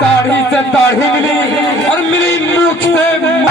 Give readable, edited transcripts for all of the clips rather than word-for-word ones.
दाढ़ी से दाढ़ी मिली और मिली मुख से मुख।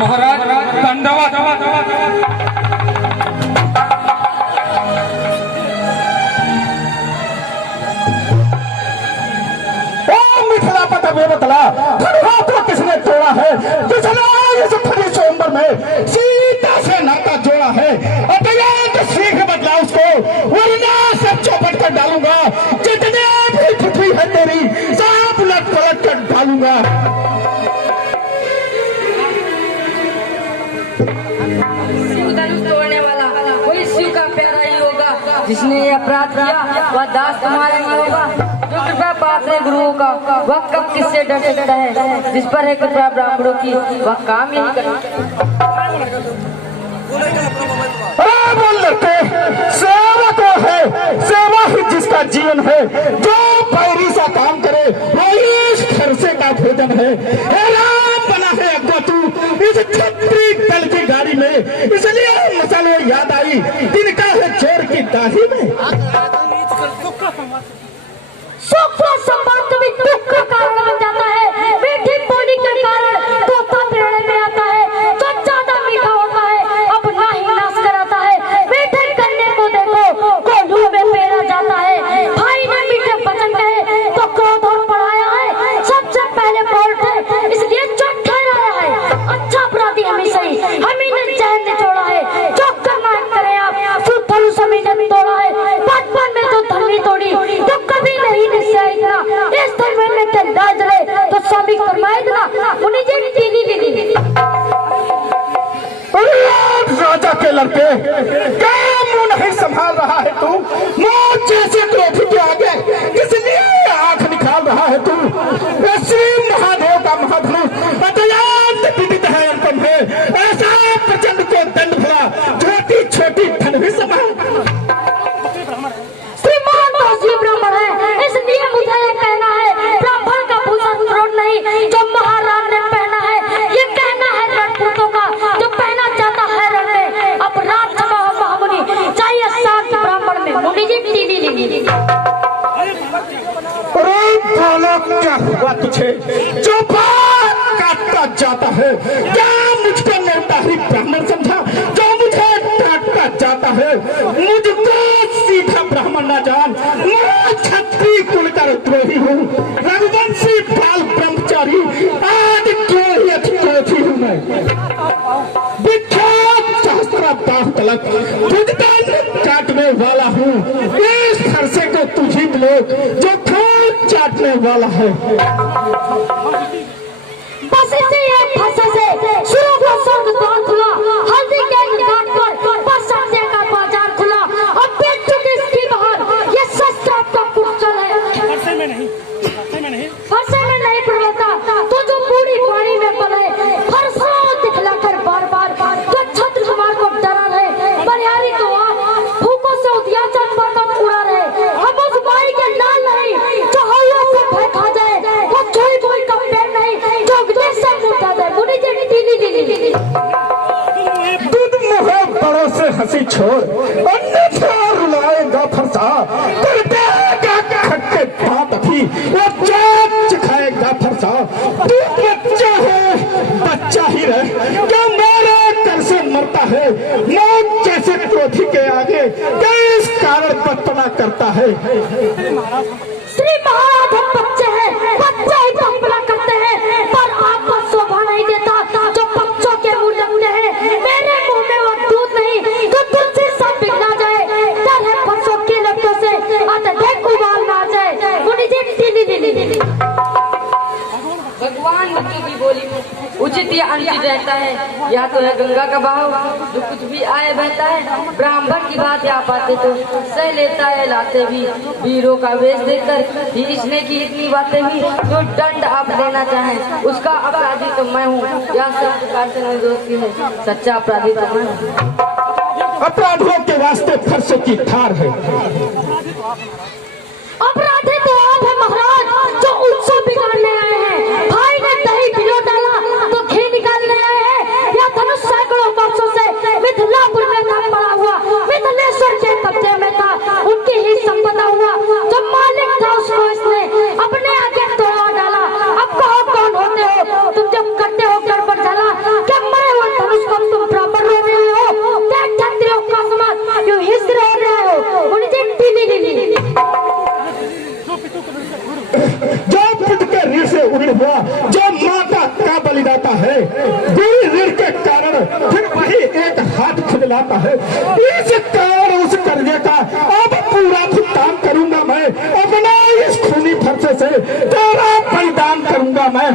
महाराज दंडवत। ओ मिथिला पता बेबतला तो किसने तोड़ा है, किसने इस फरी सोमवार में सीता से नाता जोड़ा है। अत्यंत शीघ्र बदला उसको, वरना सब चौपट कर डालूंगा। जितने भी पृथ्वी है तेरी सब उलट पलट कर डालूंगा। तोड़ने वाला कोई शिव का प्यारा ही होगा। जिसने ये अपराध किया वह दास तुम्हारा ही होगा। जो कृपा पात्र गुरुओं का वह कब किससे डर सकता है। जिस पर है कृपा ब्राह्मणों की वह काम यही करता। बोल लेते सेवा को है, सेवा ही जिसका जीवन है। जो पैरी सा काम करे वही इस खरसे का भोजन है। हैरान बना है अब्बा तू इस छत्री दल की गाड़ी में, इसलिए मसाले याद आई तिनका है चोर की दाढ़ी में। सुख व संपत्ति भी दुख का कारण बन जाता है। मीठी बोली के कारण तोता प्रेरणे में आता है। जो ज्यादा मीठा होता है अपना ही नाश कराता है। मीठे करने को देखो कोल्हू में पेरा जाता है। भाई ने मीठे वचन कहे तो क्रोध और बढ़ाया है। सबसे पहले बोलते इसलिए चुप ठहराया है। अच्छा अपराधी हमेशा ही हमी ने चैन ने छोड़ा है। जो करना करे आप सुथलू समी ने तोड़ा है। बचपन में तो धरनी तोड़ी तो कभी नहीं निश्चय इतना। इस धर्म में क्या लाज रहे तो स्वामी फरमाए इतना। उन्हीं जी टीली लीली राजा के लड़के क्या मुंह नहीं संभाल रहा है तू। मौत जैसे क्रोधी के आगे किसलिए आंख निकाल रहा है तू। श्री महादेव का महाधनुष अत्यंत विदित है, अनुपम है। ऐसा प्रचंड को दंड भरा छोटी छोटी धन भी समान। श्रीमान तो शिव ब्राह्मण है, इसलिए मुझे ये कहना है ब्राह्मण का भूषण द्रोण नहीं जो महाराज ने पहना है। ये कहना है रणपुरों का जो पहना जाता है रण में। अपराध क्षमा हो महामुनि चाहिए शांत ब्राह्मण में। मुनि जी टीवी लीजिए। अरे बोलो क्या हुआ तुझे जो बात काटता जाता है। क्या मुझको नेता ही ब्राह्मण समझा जो मुझे डांटता जाता है। मुझको सीधा ब्राह्मण ना जान, मैं क्षत्रिय कुल का द्रोही हूँ। रघुवंशी बाल ब्रह्मचारी आदि क्रोधी हूँ मैं। विख्यात सहस्त्राब्द तलक बुद्धदान काटने वाला हूँ। इस खरसे को तुझी लोग जो खून चाटने वाला है। बस इसी एक फंसे से शुरू हुआ स्वर्ग द्वार खुला। हल्दी के घाट पर बस सत्य का बाजार खुला। अब बेच चुकी इसकी बाहर ये सस्ता का कुचल है। फरसे में नहीं प्रवता तो जो बूढ़ी पानी में पले फरसा दिखलाकर बार बार तो छत्र कुमार को डरा रहे। बलिहारी तो आप फूकों से उदिया चल पर उड़ा रहे। हम उस माई के लाल नहीं जो हल्ला से भय खा जाए। वो कोई कोई का पैर नहीं जो अग्नि से मुटा दे। मुनि जी टीली लीली दूध मुहे बड़ों से हंसी छोड़ अन्यथा रुलाएगा फरसा। खट्टे बात थी वो चोट खाएगा फरसा। तू बच्चा है बच्चा ही रहे क्या मेरे कर से मरता है। मौत जैसे क्रोधी के आगे किस कारण पटना करता है। श्री महाराज हम बच्चे हैं, बच्चे ही पटना करते हैं पर आपको शोभा नहीं देता जो बच्चों के मुंह लगते हैं। मेरे मुंह में वो दूध नहीं तो तुलसी सब बिगड़ा जाए। डर है बच्चों के लपटों से अत्यधिक उबाल ना जाए। मुनि जी टीली लीली भगवान मृत्यु की बोली में उचित या अनुचित रहता है। या तो है गंगा का बहाव जो कुछ भी आए बहता है। ब्राह्मण की बात आ पाते तो सह लेता है लाते भी। वीरों का वेश देखकर ही इसने की इतनी बातें भी। जो दंड आप देना चाहें उसका अपराधी तो मैं हूँ। या सब प्रकार से निर्दोष की है, सच्चा अपराधी तो मैं हूँ। अपराधियों के वास्ते फरसे की थार है। अपराधी तो आप है महाराज जो उत्सव बिगाड़ने आए हैं। भाई ने दही भिगो डाला तो घी निकालने आए हैं। या धनुष सैकड़ों वर्षों से मिथिलापुर में था पड़ा हुआ। बुलाता है। इस कारण उस कर्जे का अब पूरा भुगतान करूंगा मैं, अपना इस खूनी खर्चे से तेरा बलिदान करूंगा मैं।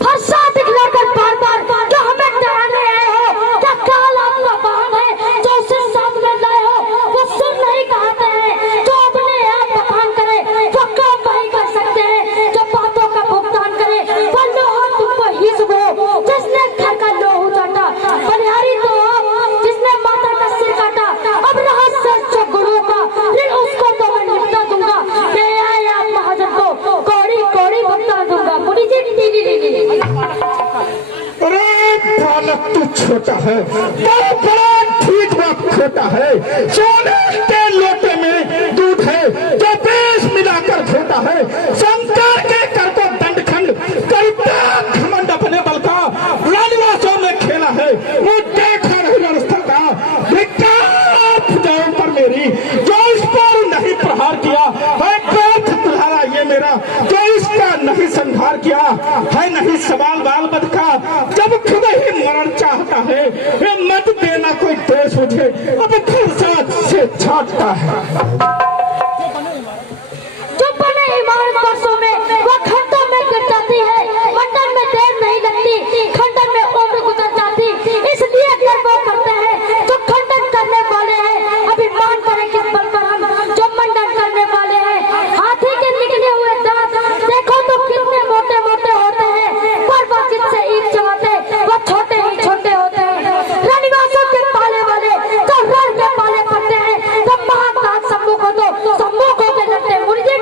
फरसा दिखलाकर बार बार जो हमें डराने आए हो, क्या काल आपका बाण है जो उसे सामने लाए हो, वो सुन नहीं कहते हैं। जो अपने आप बखान करे वो काम वही कर सकते हैं, जो बातों का भुगतान करे वो लोहा तुमको ही सुबो। जिसने घर का लोहू चाटा बलिहारी तो आप, जिसने माता का सिर काटा अब रहा सर जो गुरु का, फिर उसको तो मैं निपटा दूंगा। ले आए आप महाजन को कौड़ी कौड़ी भुगतान दूंगा। मुनि जी अरे बालक तू छोटा है, बड़ा बड़ा ठीक बात खोटा है। सोने के लोटे में दूध है जो पेश मिलाकर खोता है। संसार के कर को दंडखंड करता घमंड अपने बल का राजवासों में खेला है। वो देखा नहीं रस्ता का धिक्कार फुजाओं पर मेरी, जो इस पर नहीं प्रहार किया है व्यर्थ तुम्हारा ये मेरा, जो इसका नहीं संहार किया है नहीं सवाल बाल बद का। जब खुद ही मरण चाहता है वे मत देना कोई दोष मुझे, अब फुर्सत से छाटता है। जो बने इमारत वर्षों में वो खंडों में गिर जाती है, मंडन में देर नहीं लगती, खंडन में उम्र गुजर जाती। इसलिए गर्व वो करते हैं जो खंडन करने वाले हैं, अभिमान करें किस बल पर हम जो मंडन करने वाले हैं। हाथी के निकले हुए दांत देखो तो कितने मोटे मोटे होते हैं, पर बातचीत से ईद चबाते वो छोटे ही छोटे होते हैं। रनिवासों के पाले वाले जो रण के पाले पड़ते हैं, तो महाकाल सम्मुख हो तो सम्मुख होकर लड़ते। मुझे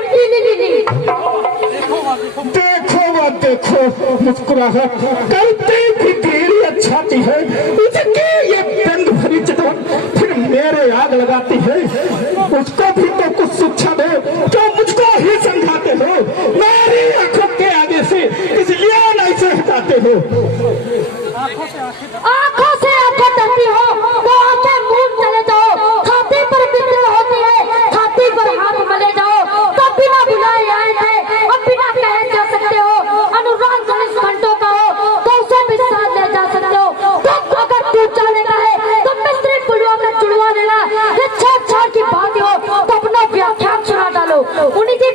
देखो मुस्कुराहट करते भी तेरी अच्छाती है, उसकी ये व्यंग भरी चितवन फिर मेरे आग लगाती है। उसको भी तो कुछ शिक्षा दो जो मुझको ही समझाते हो, मेरी आंखों के आगे से इसलिए नहीं से हटाते हो। आंखों से आंखें डरती हो तो आंखें मूंद चले जाओ। छाती पर बिजली होती है, छाती पर हाथ मले जाओ। तो बिना बुलाए आए थे, अब बिना कहे जा सकते हो। अनुराग 40 घंटों का हो तो उसे भी साथ ले जा सकते हो। तो अगर टूट जाने का है तो मिस्त्री पुलियों का जुड़वा लेना। ये छेड़छाड़ की बात हो तो अपना व्याख्यान सुना डालो। उन्हीं की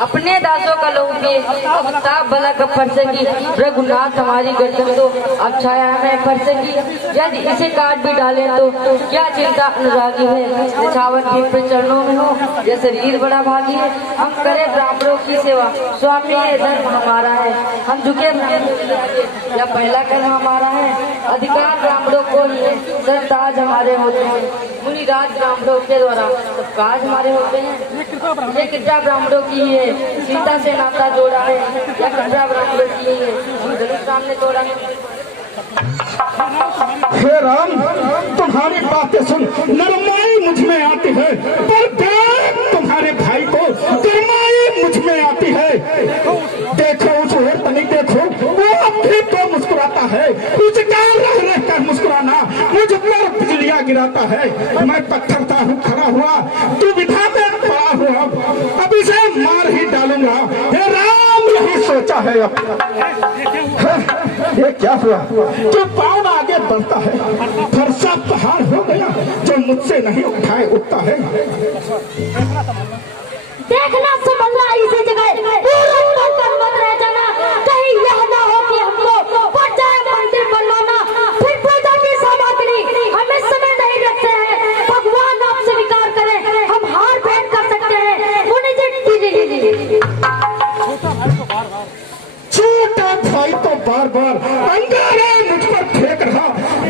अपने दासों का लोग भी अब ताप भला कब फरसेगी, रघुनाथ हमारी गर्दन तो अब छाया हमें फरसेगी। यदि इसे काट भी डालें तो क्या चिंता अनुरागी है, निछावर के चरणों में हो यह शरीर बड़ा भागी है। हम करें ब्राह्मणों की सेवा, स्वामी ये धर्म हमारा है। हम झुके या पहला कर्म हमारा है, अधिकार ब्राह्मणों को ही है, सरताज हमारे होते हैं। मुनिराज ब्राह्मणों के द्वारा सब काज हमारे होते हैं। ये कितना ब्राह्मणों की है, सीता से नाता जोड़ा है, या कितना ब्राह्मणों की है, हम धनुष सामने तोड़ा है। हे राम तुम्हारी बातें सुन नरमाई मुझ में आती है, पर देख तुम्हारे भाई को गरमाई मुझ में आती है। देखो उस ओर तनिक देखो, वो अब भी तो मुस्कुराता है। उसका रह रह कर मुस्कुराना मुझ पर बिजलियां गिराता है। मैं पत्थर सा हूँ खड़ा हुआ, तू विधा में पड़ा हुआ, अब इसे मार ही डालूंगा। हे राम यही सोचा है। अब ये क्या हुआ जो पाँव आगे बढ़ता है, फरसा पहाड़ हो गया जो मुझसे नहीं उठाए उठता है। देखना समझना इसी जगह मत रह जाना, कहीं यह ना हो कि हमको पड़ जाए मंदिर बनवाना। फिर पूजा की सामग्री हमें समय नहीं रखते हैं, भगवान आप स्वीकार करें हम हार भेंट कर सकते हैं। छोटा भाई तो बार बार अंगारे मुझ पर फेंक रहा,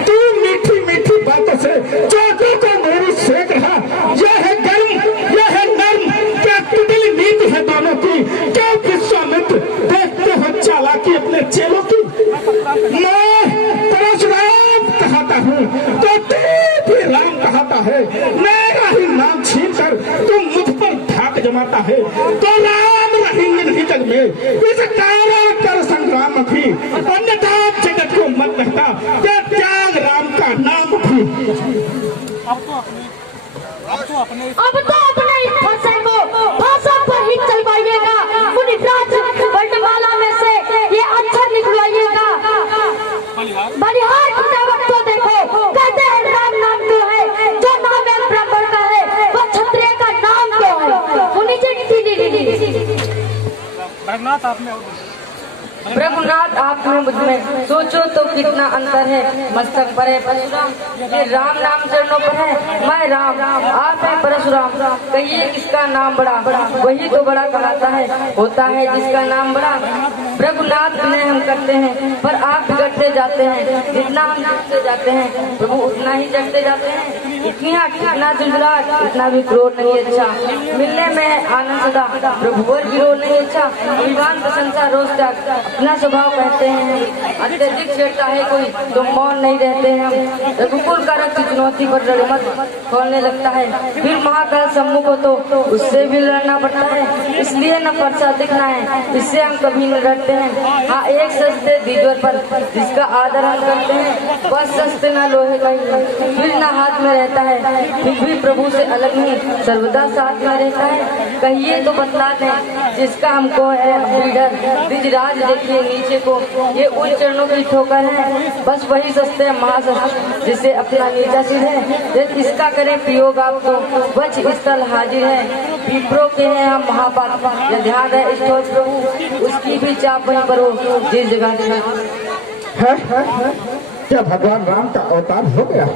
तू मीठी मीठी बातों से चोटों को मेरी सेक रहा। यह है गर्म यह है नर्म, क्या टुटली नीति है दोनों की, क्या विश्वामित्र देखते हो चालाकी अपने चेलों की। मैं परशुराम कहता हूँ तो तू भी राम कहता है, मेरा ही नाम छीन कर तू मुझ पर धाक जमाता है। तो राम रहेंगे नहीं जग में, इस कारण कर संग्राम भी, अन्यथा जगत को मत कहता कि त्याग राम का नाम भी। अब तो अपने इस फंसे को भाषा पर ही चलवाइएगा। मुनिराज वर्तमान प्रभुनाथ आप में मुझ में सोचो तो कितना अंतर है। मस्तक पर है परशुराम, ये राम नाम चरणों पर है। मैं राम, आप है परशुराम, कहिए किसका नाम बड़ा? वही तो बड़ा कहलाता है, होता है जिसका नाम बड़ा। प्रभुनाथ विनय हम करते हैं पर आप बिगड़ते जाते हैं। जितना हम जीतते जाते हैं प्रभु उतना ही जगते जाते हैं। इतना जुजलाट, इतना भी क्रोध नहीं अच्छा। मिलने में आनंद सदा, प्रभु और विरोध नहीं अच्छा। अभिमान प्रशंसा रोज त्याग, अपना स्वभाव कहते हैं। अत्यधिक छेड़ता है कोई तो मौन नहीं रहते हैं हम। रघुकुल का रक्त चुनौती पर रणमत खोलने लगता है। फिर महाकाल सम्मुख हो तो उससे भी लड़ना पड़ता है। इसलिए न परसा दिखना है, इससे हम कभी न डरते हैं। हाँ, एक सस्ते दीजवर पर जिसका आदर हम करते हैं, वह सस्ते न लोहे का ही फिर न हाथ में रहता है। फिर भी प्रभु से अलग नहीं, सर्वदा साथ में रहता है। कहिए तो बतला दें जिसका हमको है डर। द्विजराज देखिए नीचे को, ये उन चरणों की ठोकर है। बस वही सस्ते महासस्ते जिसे अपना नीचा सिर है। यदि इसका करें प्रयोग आपको, वच स्थल हाजिर है। विप्रो के हैं हम महापात्र, यह ध्यान है इस प्रभु, उसकी भी चाप वहीं पर हो जिस जगह है? क्या भगवान राम का अवतार हो गया?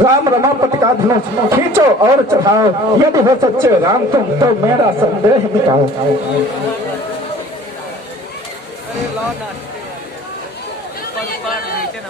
राम रमापति का धनुष खींचो और चढ़ाओ, यदि हो सच्चे राम तुम तो मेरा संदेह मिटाओ। नीचे